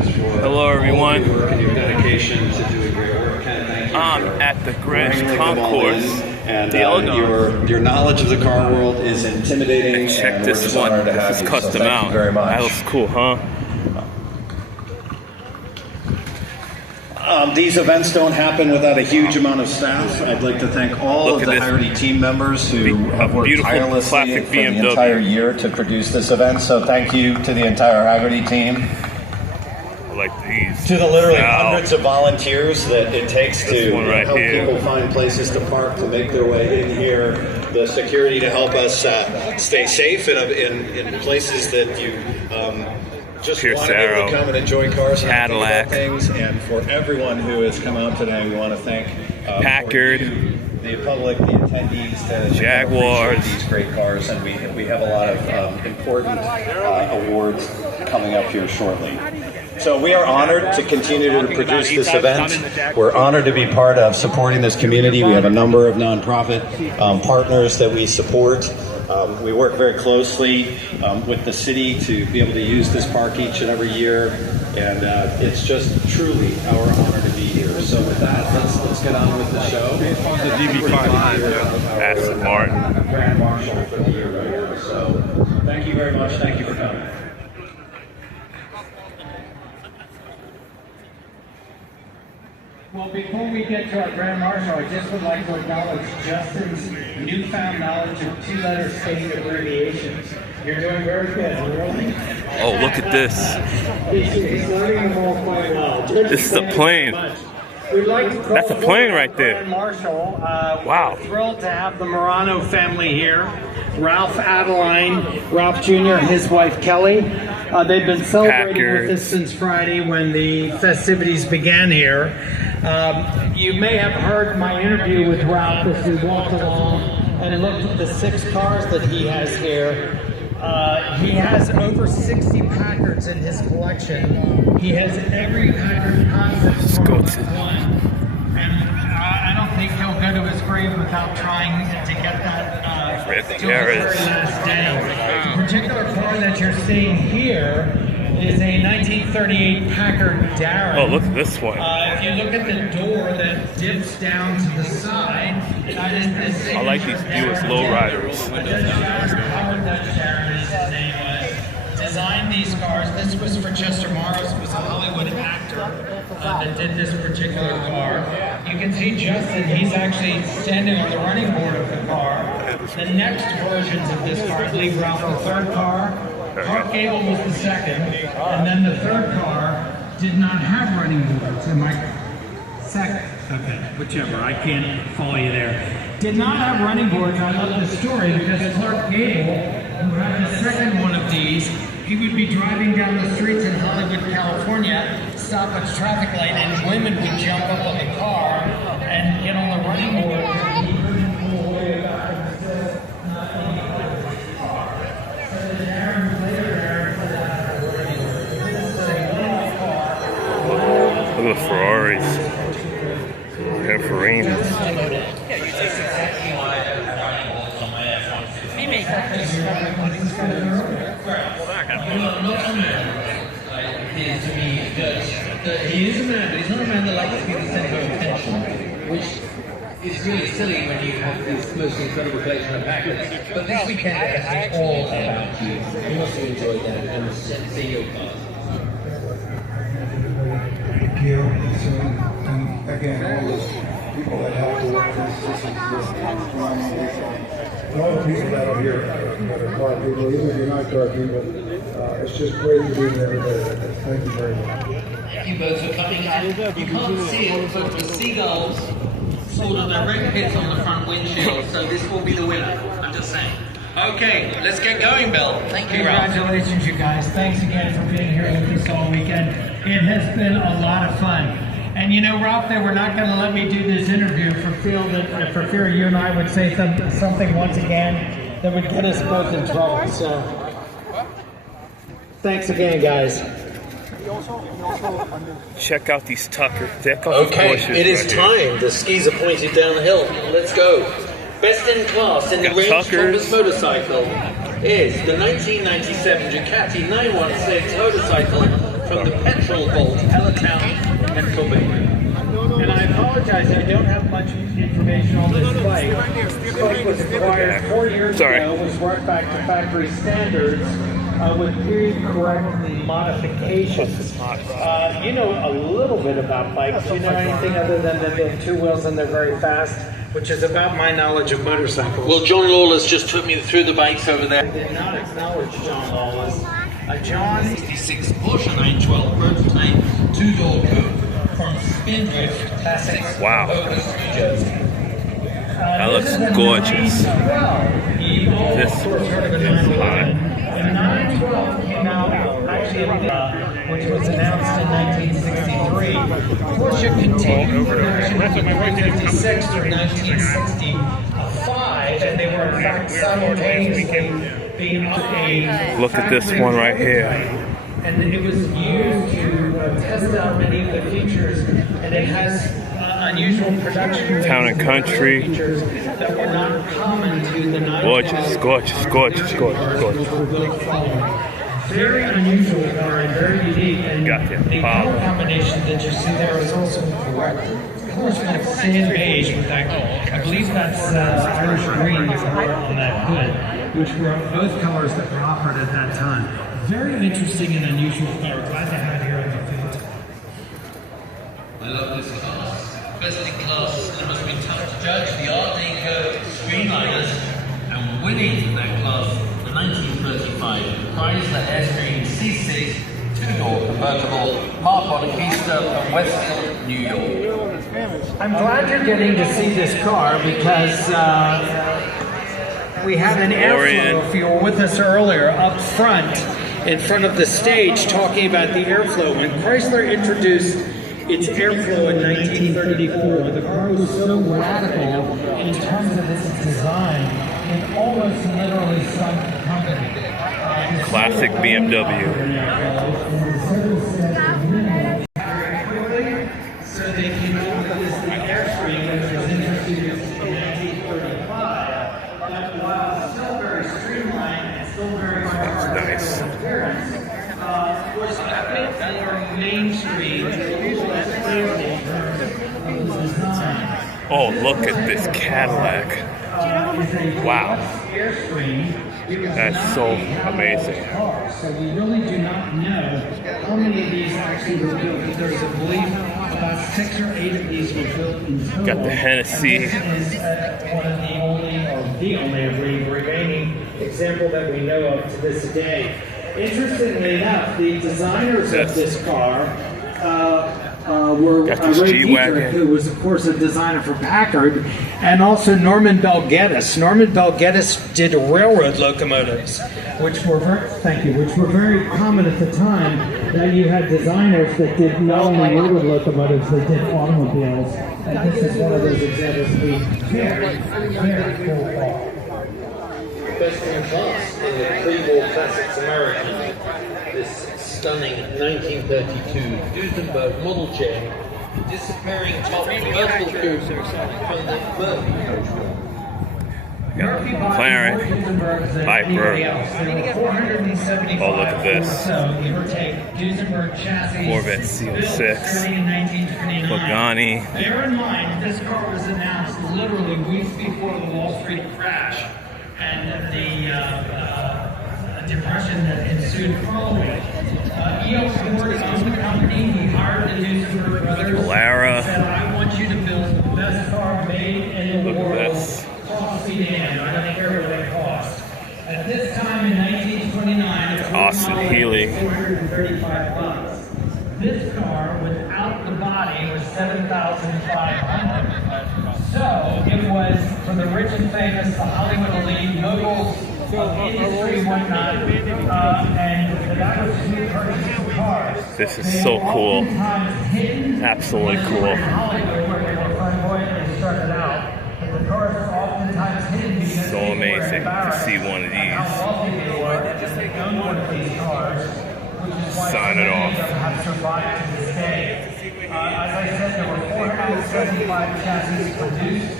Hello everyone. Your dedication to doing great work. Thank you. I'm at the Greenwich Concourse. And your knowledge of the car world is intimidating. And check this one. This is custom out. Thank you very much. That looks cool, huh? These events don't happen without a huge amount of staff. I'd like to thank all of the Hagerty team members who have worked tirelessly for the entire year to produce this event. So thank you to the entire Hagerty team. I like these. To the literally hundreds of volunteers that it takes to help people find places to park, to make their way in here. The security to help us stay safe in places that you just want to be able to come and enjoy cars and Cadillac, things. And for everyone who has come out today, we want to thank Packard, the public, the attendees, the Jaguars, these great cars, and we have a lot of important awards coming up here shortly. So we are honored to continue to produce this event. We're honored to be part of supporting this community. We have a number of nonprofit partners that we support. We work very closely with the city to be able to use this park each and every year, and it's just truly our honor to be here. So with that, let's get on with the show. The DB5, Aston Martin. Grand Marshal for the year right here. So thank you very much. Thank you for coming. Well, before we get to our Grand Marshal, I just would like to acknowledge Justin's newfound knowledge of two-letter state abbreviations. You're doing very good. Oh, look at this. He's learning them all quite well. This is a plane. That's a plane right there. Grand Marshal. Wow. We're thrilled to have the Morano family here. Ralph Adeline, Ralph Jr., and his wife Kelly. They've been celebrating with us since Friday when the festivities began here. You may have heard my interview with Ralph as we walked along and looked at the 6 cars that he has here. He has over 60 Packards in his collection. He has every Packard concept from one. And I don't think he'll go to his grave without trying to get that to his very last day. The particular car that you're seeing here is a 1938 Packard Darren. Oh, look at this one. If you look at the door that dips down to the side, that is the I like these Buick lowriders. Howard Dutch Darren is his name was. Designed these cars. This was for Chester Morris, who was a Hollywood actor that did this particular car. You can see Justin, he's actually standing on the running board of the car. The next versions of this car, I believe Ralph, the third car, Clark Gable was the second, and then the third car did not have running boards. And my second, okay, whichever, I can't follow you there. Did not have running boards. I love this story because Clark Gable, who had the second one of these, he would be driving down the streets in Hollywood, California, stop at a traffic light, and women would jump up on the car and get on the running board. And he couldn't pull away back and sit, not in the car. So the Darren later Look at the Ferraris. And Ferraris. To me, he is a man, but he's not a man that likes to be the centre of attention, which is really silly when you have this most incredible collection of Packards. But this weekend it has been all about you. You must have enjoyed that and seeing your cars. Thank you. So, and again, all the people that have to work this and all the people that are here that are car people, even if you're not car people, it's just great to be there today. Thank you very much. Thank you both for coming out. You can't see it, but the seagulls sort of direct hits on the front windshield, so this will be the winner. I'm just saying. Okay, let's get going, Bill. Thank you, Ralph. Congratulations, you guys. Thanks again for being here with us all weekend. It has been a lot of fun. And you know, Ralph, they were not going to let me do this interview for fear you and I would say something once again that would get us both in trouble. So, thanks again, guys. Check out these Tucker. Okay, it is time. The skis are pointed down the hill. Let's go. Best in class in the range strongest motorcycle is the 1997 Ducati 916 motorcycle from the petrol vault, Ellertown, Pennsylvania. And I apologize, I don't have much information on this bike. This bike was acquired 4 years ago, was brought back to factory standards with period-correct modifications. You know a little bit about bikes. Do you know anything other than that they have two wheels and they're very fast, which is about my knowledge of motorcycles? Well, John Lawless just took me through the bikes over there. I did not acknowledge John Lawless. John 66 Porsche 912 prototype, two-door coupe from Spindrift Classics. Wow. New Jersey. That looks gorgeous. This is hot. The 912 came out actually, which was announced in 1963. Porsche continued production from 1956 through 1965, and they were in fact simultaneously being a. Look at this one right here. And it was used to test out many of the features, and it has unusual production Town and Country. features that were not common to the 912. Gorgeous, gorgeous, gorgeous, gorgeous, gorgeous. Very unusual car and very unique. And Got the the Apollo. color combination that you see there is also correct. The color's like sand beige with that. I believe that's Irish green on that hood, which were both colors that were offered at that time. Very interesting and unusual car. Glad to have it here in the field. I love this class. Best in class, it must be tough to judge the Art Deco Streamliners, and winning in that class, the 1935 Chrysler Airstream C6 two-door convertible, marked on a keystone from Westfield, New York. I'm glad you're getting to see this car because we had an airflow, if you were with us earlier, up front, in front of the stage, talking about the airflow. When Chrysler introduced its airflow in 1934, the car was so radical in terms of its design, it almost literally sunk the company. Classic BMW. So they came up with this Airstream, which was introduced in 1935. But while still very streamlined and still very much Nice. appearance, was a bit more mainstream. Oh, look at this Cadillac. Wow. That's so amazing. So we really do not know how many of these actually were built, but there's a belief about 6 or 8 of these were built in total. Got the Hennessy. And this is one of the only remaining example that we know of to this day. Interestingly enough, the designers of this car were Got this Ray G-Wagon. Dietrich, who was, of course, a designer for Packard, and also Norman Bell Geddes. Norman Bell Geddes did railroad locomotives, which were very common at the time. That you had designers that did not only railroad locomotives, they did automobiles. And this is one of those examples of a very, very cool car. Best in class in the pre-war classics American. This stunning 1932 Duesenberg model chain, disappearing top convertible coupe from the Murphy coach. McLaren, Viper. Oh, look at this. Corvette C06. Pagani. Bear in mind, this car was announced literally weeks before the Wall Street crash and the depression that ensued following. E.O. Ford owned the company. He hired the Duesenberg brothers. Lara. Said, I want you to build the best car made in the Look at world. this. Cost me damn. I don't care what it costs. At this time in 1929, it was Austin Healey. $435. This car, without the body, was $7,500. So it was for the rich and famous, the Hollywood elite, moguls of industry and whatnot, and that was who purchased the cars. This is so cool. Absolutely cool. In Hollywood, where they were flamboyant and started out, but the cars are oftentimes hidden because So amazing to see one of these. how wealthy they were that they owned one of these cars, which is why Sign so it many off. of them have survived to this day. As I said, there were 475 chassis produced.